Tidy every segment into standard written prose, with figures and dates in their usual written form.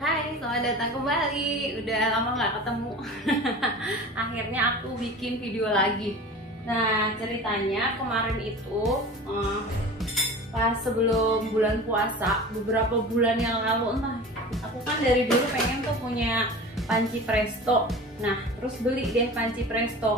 Hai, selamat datang kembali. Udah lama nggak ketemu. Akhirnya aku bikin video lagi. Nah, ceritanya kemarin itu pas sebelum bulan puasa, beberapa bulan yang lalu, entah, aku kan dari dulu pengen tuh punya panci presto. Nah, terus beli deh panci presto.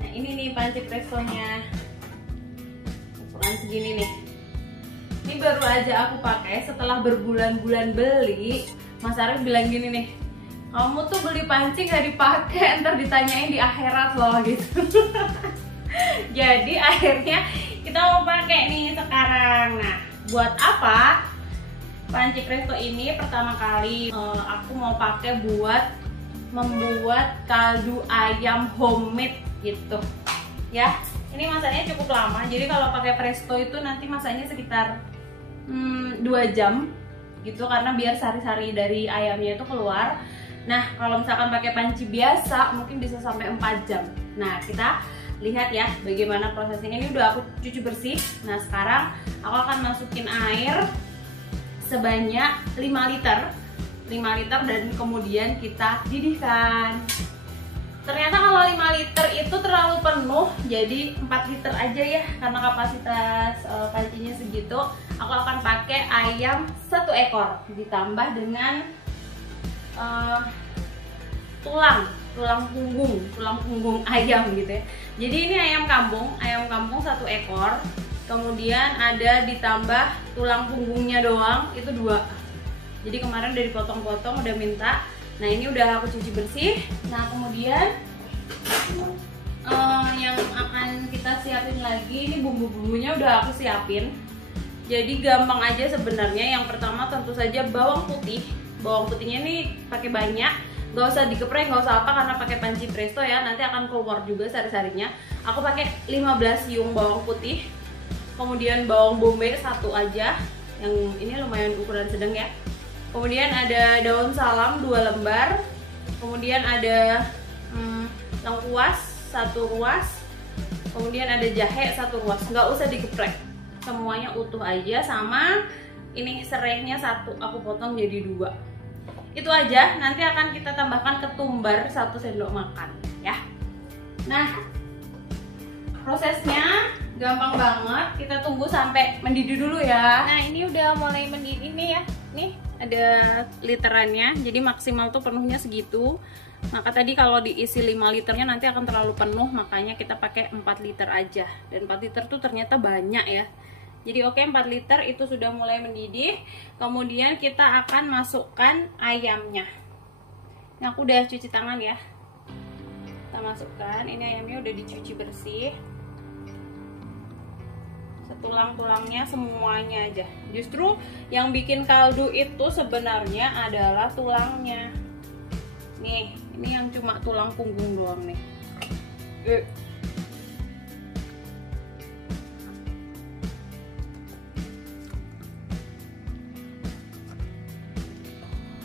Nah, ini nih panci prestonya, ukuran segini nih. Ini baru aja aku pakai setelah berbulan-bulan beli. Mas Arif bilang gini nih, kamu tuh beli panci gak dipakai, ntar ditanyain di akhirat loh gitu. Jadi akhirnya kita mau pakai nih sekarang. Nah, buat apa panci presto ini? Pertama kali aku mau pakai buat membuat kaldu ayam homemade gitu ya. Ini masaknya cukup lama, jadi kalau pakai presto itu nanti masaknya sekitar 2 jam gitu, karena biar sari-sari dari ayamnya itu keluar. Nah, kalau misalkan pakai panci biasa mungkin bisa sampai 4 jam. Nah, kita lihat ya bagaimana prosesnya. Ini udah aku cuci bersih. Nah, sekarang aku akan masukin air sebanyak 5 liter dan kemudian kita didihkan. Ternyata kalau 5 liter itu terlalu penuh, jadi 4 liter aja ya, karena kapasitas pancinya segitu. Aku akan pakai ayam 1 ekor ditambah dengan tulang punggung ayam gitu ya. Jadi ini ayam kampung 1 ekor. Kemudian ada ditambah tulang punggungnya doang, itu 2. Jadi kemarin udah dipotong-potong, udah minta. Nah, ini udah aku cuci bersih. Nah, kemudian yang akan kita siapin lagi, ini bumbu-bumbunya udah aku siapin. Jadi gampang aja sebenarnya. Yang pertama tentu saja bawang putih. Bawang putihnya ini pakai banyak, nggak usah dikeprek, nggak usah apa, karena pakai panci presto ya, nanti akan keluar juga sari-sarinya. Aku pakai 15 siung bawang putih. Kemudian bawang bombay 1 aja, yang ini lumayan ukuran sedang ya. Kemudian ada daun salam 2 lembar. Kemudian ada lengkuas 1 ruas. Kemudian ada jahe 1 ruas. Nggak usah digeprek, semuanya utuh aja. Sama ini serainya 1, aku potong jadi 2. Itu aja. Nanti akan kita tambahkan ketumbar 1 sendok makan ya. Nah, prosesnya gampang banget. Kita tunggu sampai mendidih dulu ya. Nah, ini udah mulai mendidih nih ya. Nih ada literannya, jadi maksimal tuh penuhnya segitu. Maka tadi kalau diisi 5 liternya nanti akan terlalu penuh, makanya kita pakai 4 liter aja. Dan 4 liter tuh ternyata banyak ya. Jadi oke, 4 liter itu sudah mulai mendidih. Kemudian kita akan masukkan ayamnya. Ini aku udah cuci tangan ya. Kita masukkan, ini ayamnya udah dicuci bersih. Tulang-tulangnya semuanya aja. Justru yang bikin kaldu itu sebenarnya adalah tulangnya. Nih, ini yang cuma tulang punggung doang nih.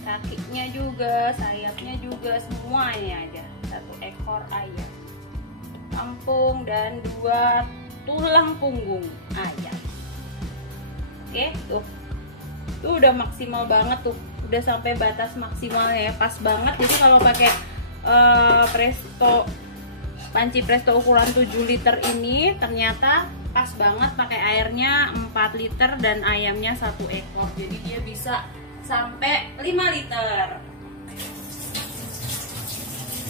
Kakinya juga, sayapnya juga, semuanya aja. 1 ekor ayam kampung dan 2 tulang punggung ayam. Oke, tuh udah maksimal banget tuh, udah sampai batas maksimalnya ya, pas banget. Jadi kalau pakai presto, panci presto ukuran 7 liter ini ternyata pas banget, pakai airnya 4 liter dan ayamnya 1 ekor, jadi dia bisa sampai 5 liter.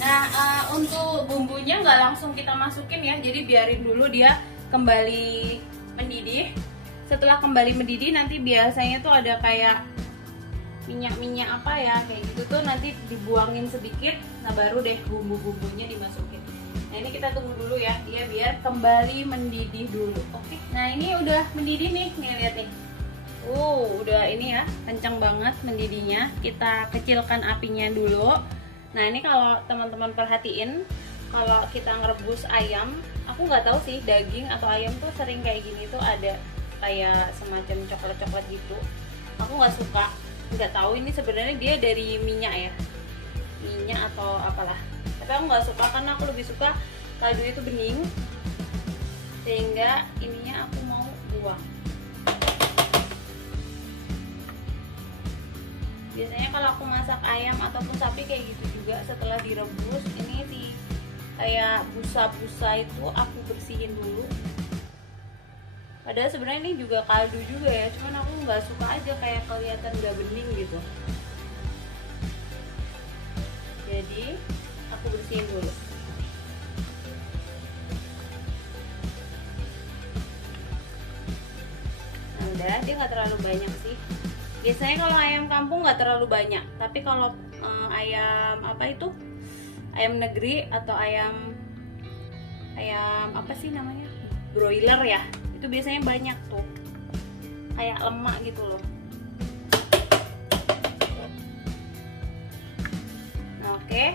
Nah, untuk bumbunya nggak langsung kita masukin ya, jadi biarin dulu dia kembali mendidih. Setelah kembali mendidih nanti biasanya tuh ada kayak minyak apa ya, kayak gitu tuh, nanti dibuangin sedikit. Nah, baru deh bumbu-bumbunya dimasukin. Nah, ini kita tunggu dulu ya, dia biar kembali mendidih dulu. Oke, nah ini udah mendidih nih, lihat nih. Udah ini ya, kencang banget mendidihnya. Kita kecilkan apinya dulu. Nah, ini kalau teman-teman perhatiin, kalau kita ngerebus ayam, aku nggak tahu sih daging atau ayam tuh sering kayak gini tuh ada kayak semacam coklat-coklat gitu. Aku nggak suka, nggak tahu ini sebenarnya dia dari minyak ya, minyak atau apalah. Tapi aku nggak suka, karena aku lebih suka kaldunya itu bening, sehingga ininya aku mau buang. Biasanya kalau aku masak ayam ataupun sapi kayak gitu juga, setelah direbus ini kayak busa-busa itu aku bersihin dulu. Padahal sebenarnya ini juga kaldu juga ya, cuman aku nggak suka aja kayak kelihatan nggak bening gitu. Jadi aku bersihin dulu. Nah udah, dia nggak terlalu banyak sih. Biasanya kalau ayam kampung nggak terlalu banyak, tapi kalau ayam apa itu, ayam negeri atau ayam apa sih namanya, broiler ya, itu biasanya banyak tuh, kayak lemak gitu loh. Nah oke,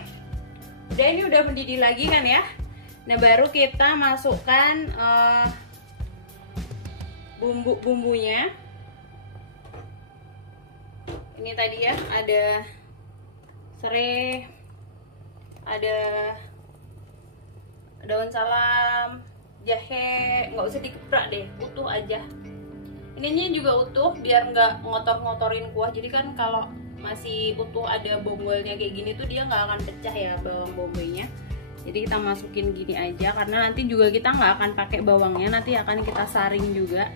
udah, ini udah mendidih lagi kan ya. Nah baru kita masukkan bumbu-bumbunya. Ini tadi ya, ada serai, ada daun salam, jahe, nggak usah dikeprak deh, utuh aja. Ininya juga utuh biar nggak ngotor-ngotorin kuah. Jadi kan kalau masih utuh ada bonggolnya kayak gini tuh dia nggak akan pecah ya bawang bombaynya. Jadi kita masukin gini aja, karena nanti juga kita nggak akan pakai bawangnya, nanti akan kita saring juga.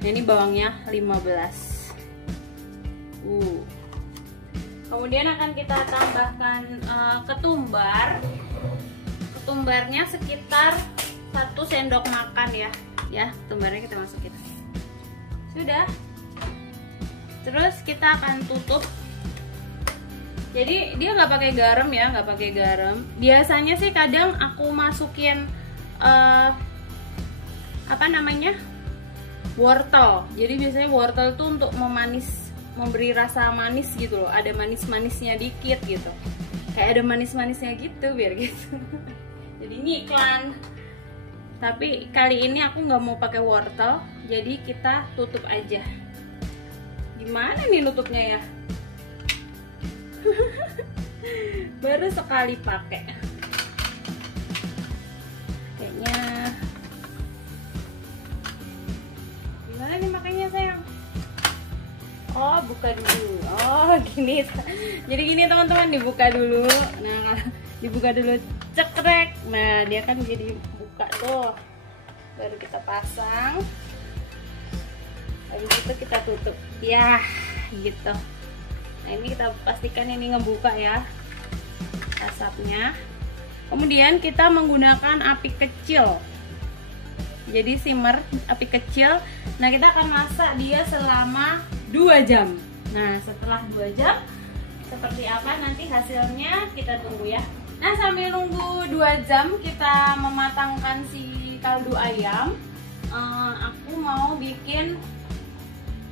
Nah ini bawangnya 15. Kemudian akan kita tambahkan ketumbar. Ketumbarnya sekitar 1 sendok makan ya. Ya, ketumbarnya kita masukin. Sudah. Terus kita akan tutup. Jadi dia nggak pakai garam ya, nggak pakai garam. Biasanya sih kadang aku masukin apa namanya, wortel. Jadi biasanya wortel tuh untuk memberi rasa manis gitu loh, ada manis-manisnya dikit gitu, kayak ada manis-manisnya gitu biar gitu. Jadi ini iklan, tapi kali ini aku nggak mau pakai wortel, jadi kita tutup aja. Gimana nih nutupnya ya? Baru sekali pakai kayaknya. Gimana nih makanya sayang? Oh buka dulu. Oh gini. Jadi gini teman-teman, dibuka dulu. Nah dibuka dulu, cekrek. Nah dia kan jadi buka tuh. Baru kita pasang. Habis itu kita tutup. Ya gitu. Nah ini kita pastikan ini ngebuka ya asapnya. Kemudian kita menggunakan api kecil. Jadi simmer api kecil. Nah kita akan masak dia selama 2 jam. Nah setelah 2 jam seperti apa nanti hasilnya kita tunggu ya. Nah sambil nunggu 2 jam kita mematangkan si kaldu ayam, aku mau bikin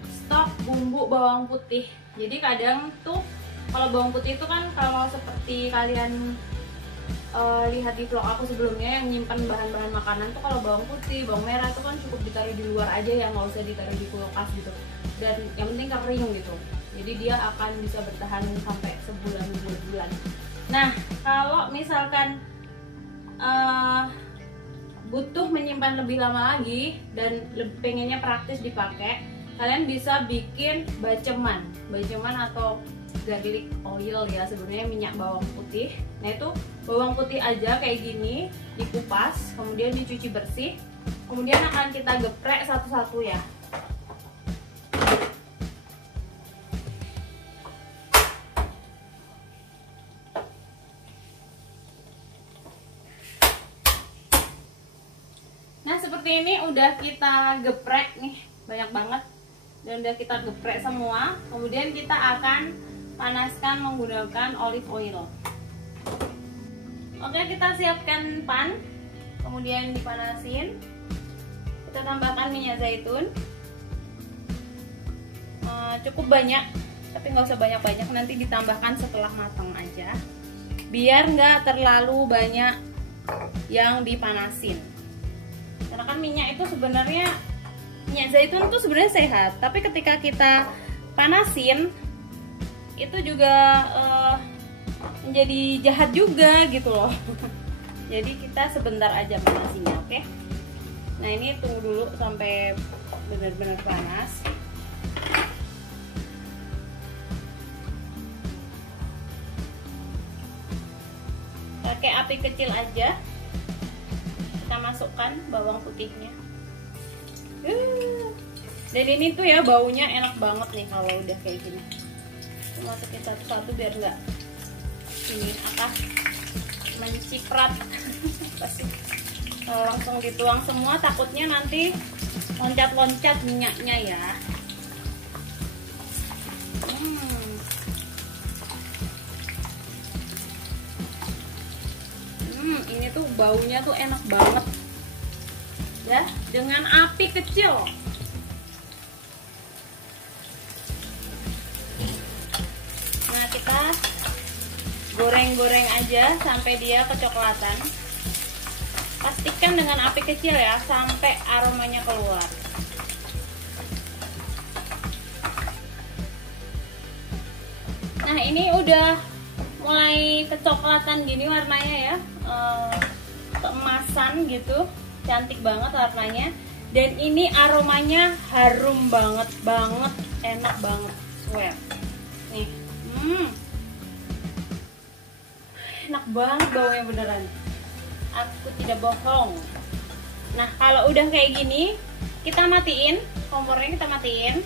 stok bumbu bawang putih. Jadi kadang tuh kalau bawang putih itu kan, kalau seperti kalian lihat di vlog aku sebelumnya yang nyimpan bahan-bahan makanan tuh, kalau bawang putih, bawang merah itu kan cukup ditaruh di luar aja ya, nggak usah ditaruh di kulkas gitu. Dan yang penting kering gitu. Jadi dia akan bisa bertahan sampai sebulan 2 bulan. Nah kalau misalkan butuh menyimpan lebih lama lagi dan pengennya praktis dipakai, kalian bisa bikin baceman atau garlic oil ya, sebenarnya minyak bawang putih. Nah itu bawang putih aja kayak gini, dikupas, kemudian dicuci bersih, kemudian akan kita geprek satu-satu ya. Nah seperti ini udah kita geprek nih, banyak banget, dan udah kita geprek semua. Kemudian kita akan panaskan menggunakan olive oil. Oke, kita siapkan pan, kemudian dipanasin. Kita tambahkan minyak zaitun, cukup banyak, tapi nggak usah banyak-banyak, nanti ditambahkan setelah matang aja, biar nggak terlalu banyak yang dipanasin. Karena kan minyak itu sebenarnya, minyak zaitun itu sebenarnya sehat, tapi ketika kita panasin itu juga menjadi jahat juga gitu loh. Jadi kita sebentar aja panasinya, oke? Nah ini tunggu dulu sampai benar-benar panas. pakai api kecil aja. Kita masukkan bawang putihnya. Dan ini tuh ya baunya enak banget nih kalau udah kayak gini. Masukin satu-satu biar nggak ini apa menciprat. Langsung dituang semua, takutnya nanti loncat-loncat minyaknya ya. Ini tuh baunya tuh enak banget ya, dengan api kecil. Nah, kita goreng-goreng aja sampai dia kecoklatan. Pastikan dengan api kecil ya, sampai aromanya keluar. Nah, ini udah mulai kecoklatan gini warnanya ya, keemasan gitu, cantik banget warnanya. Dan ini aromanya harum banget, enak banget, swear. Nih, enak banget baunya beneran. Aku tidak bohong. Nah, kalau udah kayak gini, kita matiin kompornya, kita matiin.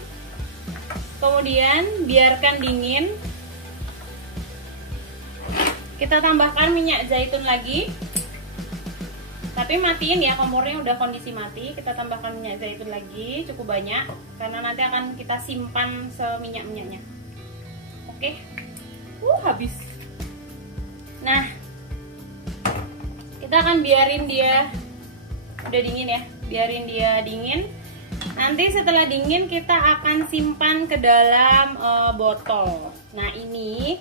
Kemudian biarkan dingin. Kita tambahkan minyak zaitun lagi. Tapi matiin ya, kompornya udah kondisi mati. Kita tambahkan minyak zaitun lagi, cukup banyak karena nanti akan kita simpan seminyak-minyaknya. Oke. Habis. Nah, kita akan biarin dia udah dingin ya, biarin dia dingin. Nanti setelah dingin kita akan simpan ke dalam botol. Nah, ini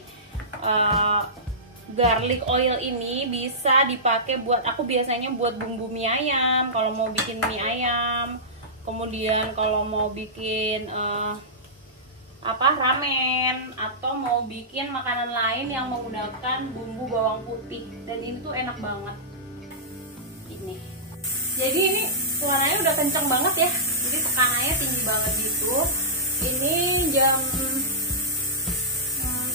garlic oil ini bisa dipakai buat, aku biasanya buat bumbu mie ayam kalau mau bikin mie ayam, kemudian kalau mau bikin ramen, atau mau bikin makanan lain yang menggunakan bumbu bawang putih. Dan ini tuh enak banget ini. Jadi ini suaranya udah kenceng banget ya, jadi tekanannya tinggi banget gitu. Ini jam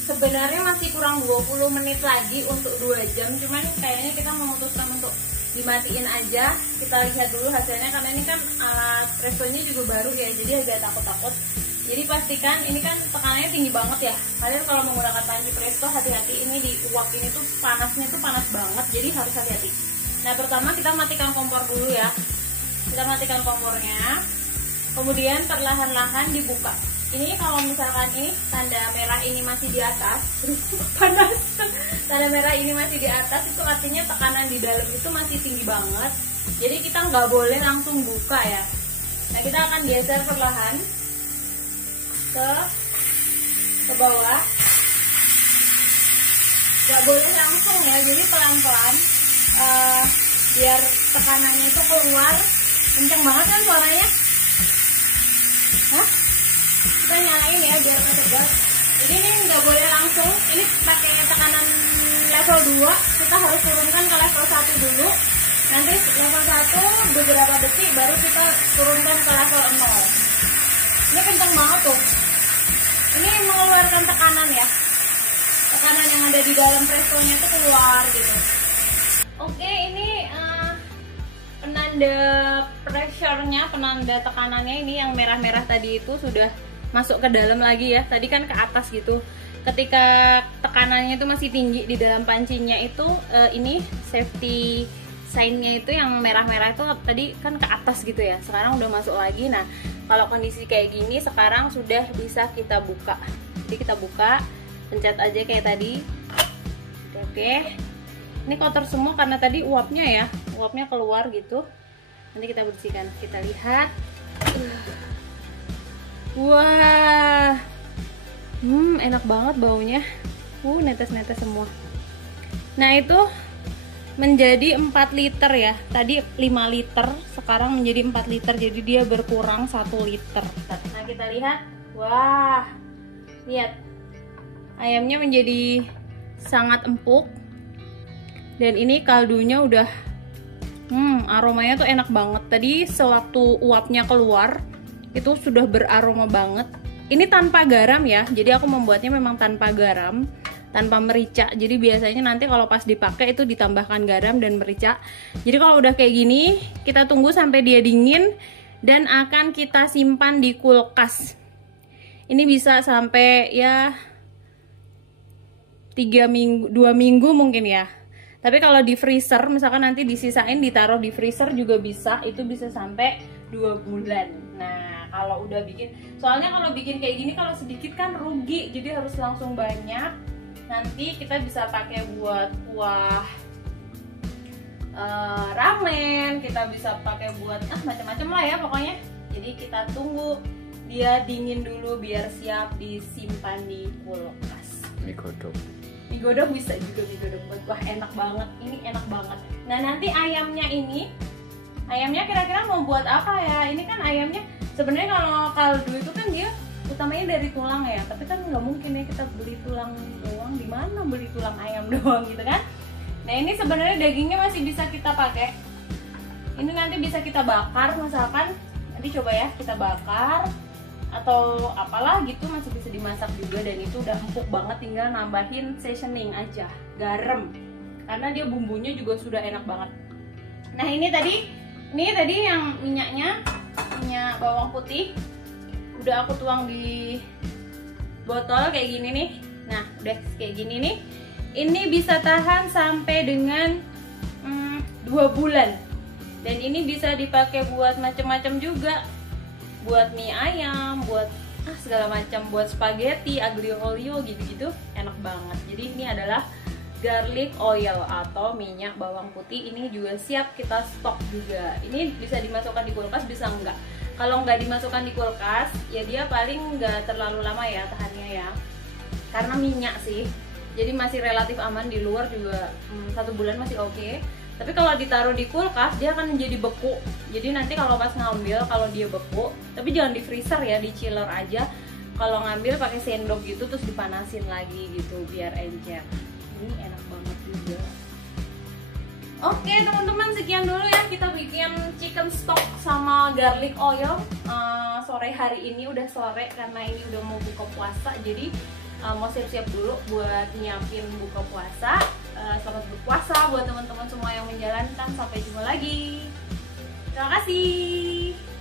sebenarnya masih kurang 20 menit lagi untuk 2 jam, cuman kayaknya kita memutuskan untuk dimatiin aja. Kita lihat dulu hasilnya, karena ini kan alat prestonya juga baru ya, jadi agak takut-takut. Jadi pastikan, ini kan tekanannya tinggi banget ya. Kalian kalau menggunakan panci presto hati-hati, ini di uap ini tuh panasnya tuh panas banget, jadi harus hati-hati. Nah, pertama kita matikan kompor dulu ya. Kita matikan kompornya, kemudian perlahan-lahan dibuka. Ini kalau misalkan ini tanda merah ini masih di atas, panas. Tanda merah ini masih di atas, itu artinya tekanan di dalam itu masih tinggi banget. Jadi kita nggak boleh langsung buka ya. Nah, kita akan geser perlahan ke bawah. Nggak boleh langsung ya, jadi pelan-pelan biar tekanannya itu keluar. Kenceng banget kan suaranya? Hah? Kita nyalain ya biar kedegas. Jadi ini nggak boleh langsung, ini pakai tekanan level 2, kita harus turunkan ke level 1 dulu. Nanti level 1 beberapa detik baru kita turunkan ke level 0. Ini kenceng banget tuh. Ini mengeluarkan tekanan ya. Tekanan yang ada di dalam prestonya itu keluar gitu. Oke, ini penanda pressure-nya, penanda tekanannya ini yang merah-merah tadi itu sudah masuk ke dalam lagi ya. Tadi kan ke atas gitu. Ketika tekanannya itu masih tinggi di dalam pancinya itu, ini safety sign-nya itu yang merah-merah itu tadi kan ke atas gitu ya. Sekarang udah masuk lagi. Nah, kalau kondisi kayak gini sekarang sudah bisa kita buka. Jadi kita buka, pencet aja kayak tadi. Oke. Ini kotor semua karena tadi uapnya ya, uapnya keluar gitu. Nanti kita bersihkan, kita lihat. Wah, enak banget baunya. Netes-netes semua. Nah, itu menjadi 4 liter ya. Tadi 5 liter, sekarang menjadi 4 liter. Jadi dia berkurang 1 liter. Nah, kita lihat. Wah, lihat. Ayamnya menjadi sangat empuk. Dan ini kaldunya udah aromanya tuh enak banget. Tadi sewaktu uapnya keluar itu sudah beraroma banget. Ini tanpa garam ya, jadi aku membuatnya memang tanpa garam. tanpa merica. Jadi biasanya nanti kalau pas dipakai itu ditambahkan garam dan merica. Jadi kalau udah kayak gini, kita tunggu sampai dia dingin dan akan kita simpan di kulkas. Ini bisa sampai ya 2 minggu mungkin ya. Tapi kalau di freezer, misalkan nanti disisain ditaruh di freezer juga bisa, itu bisa sampai 2 bulan. Nah, kalau udah bikin, soalnya kalau bikin kayak gini kalau sedikit kan rugi, jadi harus langsung banyak. Nanti kita bisa pakai buat kuah ramen, kita bisa pakai buat macam-macam lah ya pokoknya. Jadi kita tunggu dia dingin dulu biar siap disimpan di kulkas. Mie godok. Mie godok bisa juga, mie godok buat wah enak banget, ini enak banget. Nah nanti ayamnya kira-kira mau buat apa ya? Ini kan ayamnya sebenarnya kalau kaldu itu kan dia utamanya dari tulang ya, tapi kan nggak mungkin ya kita beli tulang doang, di mana beli tulang ayam doang gitu kan? Nah ini sebenarnya dagingnya masih bisa kita pakai. Ini nanti bisa kita bakar, misalkan nanti coba ya kita bakar atau apalah gitu, masih bisa dimasak juga dan itu udah empuk banget, tinggal nambahin seasoning aja, garam, karena dia bumbunya juga sudah enak banget. Nah ini tadi yang minyak bawang putih udah aku tuang di botol kayak gini nih. Nah udah kayak gini nih, ini bisa tahan sampai dengan 2 bulan dan ini bisa dipakai buat macam-macam juga, buat mie ayam, buat segala macam, buat spaghetti, aglio olio gitu-gitu, enak banget. Jadi ini adalah garlic oil atau minyak bawang putih. Ini juga siap kita stok juga. Ini bisa dimasukkan di kulkas, bisa enggak. Kalau nggak dimasukkan di kulkas, ya dia paling nggak terlalu lama ya tahannya ya, karena minyak sih. Jadi masih relatif aman, di luar juga 1 bulan masih oke. Tapi kalau ditaruh di kulkas dia akan menjadi beku. Jadi nanti kalau pas ngambil, kalau dia beku, tapi jangan di freezer ya, di chiller aja. Kalau ngambil pakai sendok gitu terus dipanasin lagi gitu biar encer. Ini enak banget juga. Oke teman-teman, sekian dulu ya kita bikin chicken stock sama garlic oil sore hari ini. Udah sore karena ini udah mau buka puasa, jadi mau siap-siap dulu buat nyiapin buka puasa. Selamat berpuasa buat teman-teman semua yang menjalankan. Sampai jumpa lagi. Terima kasih.